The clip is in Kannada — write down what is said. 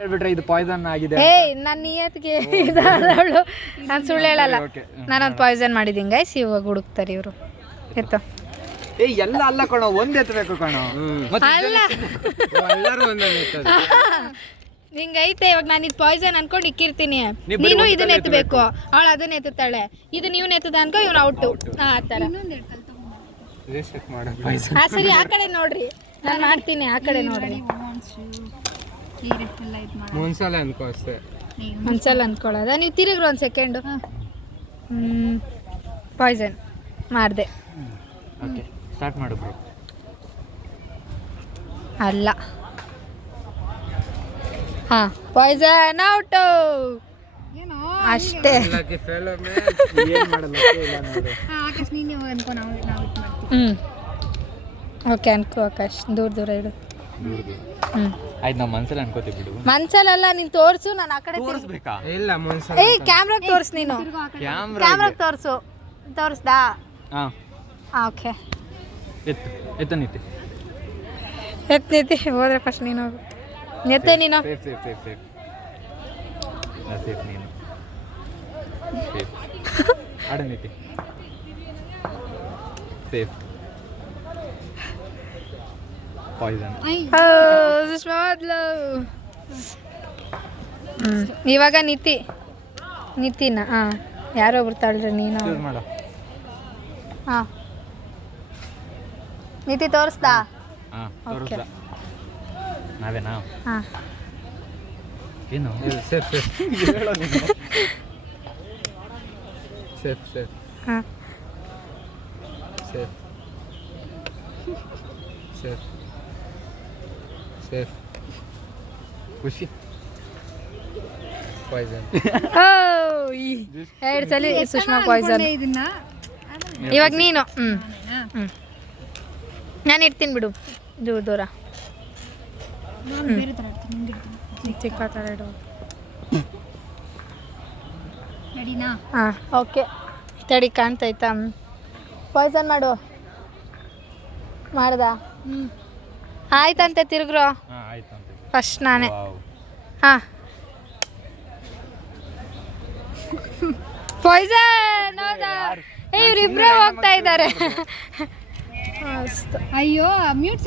ಹೇಳ್ಬಿಟ್ರೆ ಇದು ಪಾಯ್ಸನ್ ಆಗಿದೆ. ನನ್ನ ನಿಯತ್ಗೆ ಇದಾದವಳು, ನಾನು ಸುಳ್ಳು ಹೇಳಲ್ಲ. ನಾನೊಂದು ಪಾಯ್ಸನ್ ಮಾಡಿದ್ದೀನಿ ಗೈಸ್. ಇವಾಗ ಹುಡುಕ್ತಾರೆ ಇವರು. ಎತ್ತ ಎಲ್ಲ ಅಲ್ಲ ಕಣೋ, ಒಂದ್ ಎತ್ತಬೇಕು ಕಣೋ. ಅಲ್ಲ ಹಿಂಗೈತೆ. ಇವಾಗ ನಾನು ಇದು ಪಾಯ್ಸನ್ ಅನ್ಕೊಂಡು ಇಕ್ಕಿರ್ತೀನಿ, ನೀನು ಇದನ್ನ ಎತ್ತಬೇಕು, ಅವಳು ಅದನ್ನ ಎತ್ತಾಳೆ, ಇದು ನೀವು ಎತ್ತದ ಅನ್ಕೊ, ಇವ್ನು ಔಟು. ಆ ಥರ. ಸರಿ, ಆ ಕಡೆ ನೋಡ್ರಿ, ನಾನು ಮಾಡ್ತೀನಿ, ಆ ಕಡೆ ನೋಡ್ರಿ. ಒಂದ್ಸಲ ಅನ್ಕೊಳ್ಳೋದ. ನೀವು ತಿರುಗ್ರಿ ಒಂದು ಸೆಕೆಂಡು. ಪಾಯ್ಸನ್ ಮಾಡಿದೆ. ಸ್ಟಾರ್ಟ್ ಮಾಡು ಬ್ರೋ. ಅಲ್ಲ, ಹಾಂ, ಪಾಯ್ಸನ್ ಔಟು ಅಷ್ಟೇ. ಓಕೆ, ಅನ್ಕೋ ಆಕಾಶ್. ದೂರ ಇಡು. ಆಯ್ತು, ನಾವು ಮನ್ಸಲ್ಲಿ ಅನ್ಕೋತೀವಿ ಬಿಡು. ಮನ್ಸಲ್ಲ, ನೀನು ತೋರಿಸು, ನಾನು ಆ ಕಡೆ ತೋರಿಸ್ಬೇಕಾ? ಇಲ್ಲ, ಕ್ಯಾಮ್ರಾಗ ತೋರಿಸು. ನೀನು ಕ್ಯಾಮ್ರಾಗ ತೋರಿಸು. ತೋರಿಸ್ದಾ? ಹಾಂ, ಓಕೆ. ಎತ್ತ ನಿತ್ತಿ. ಎತ್ತಿ ಹೋದ್ರೆ ಫಸ್ಟ್ ನೀನು ಹೋಗು. ಎತ್ತೆ ನೀನು. ಸೇಫ್ ನೀನು. ಆಡ ನಿತ್ತಿ. ಸೇಫ್. ಪಾಯ್ಸನ್. ಇವಾಗ ನಿತಿನ. ಹಾಂ, ಯಾರೋ ಬರ್ತಾಳ್ರಿ ನೀನು. ಮಾಡು. ಹಾಂ, ನಿತಿ ತೋರಿಸ್ದಾ? ಹಾಂ, ತೋರಿಸ್ದ. ನಾವೇನಾ? ಹಾಂ. ಏನು? ಸೇಫ್ ಹೇಳೋ ನೀನು. ಸೇಫ್ ಹಾಂ, ಸೇಫ್ ಖುಷಿ. ಪಾಯ್ಸನ್. ಎರಡು ಸಲ ಸುಷ್ಮಾ ಪಾಯ್ಸನ್. ಇವಾಗ ನೀನು. ನಾನು ಇಡ್ತೀನಿ ಬಿಡು, ದೂರ. ಚಿಕ್ಕ ಥರ ಇಡು. ಹಾಂ, ಓಕೆ. ತಡಿ, ಕಾಣ್ತೈತಾ? ಪಾಯ್ಸನ್ ಮಾಡು. ಮಾಡ್ದಾ? ಆಯ್ತಂತೆ. ತಿರುಗ್ರೋ. ಫಸ್ಟ್ ನಾನೇ. ಹಾಂ, ಪಾಯ್ಸನ್. ಹೌದಾ? ಇವರಿಬ್ಬರೇ ಹೋಗ್ತಾ ಇದ್ದಾರೆ. ಅಯ್ಯೋ, ಮ್ಯೂಟ್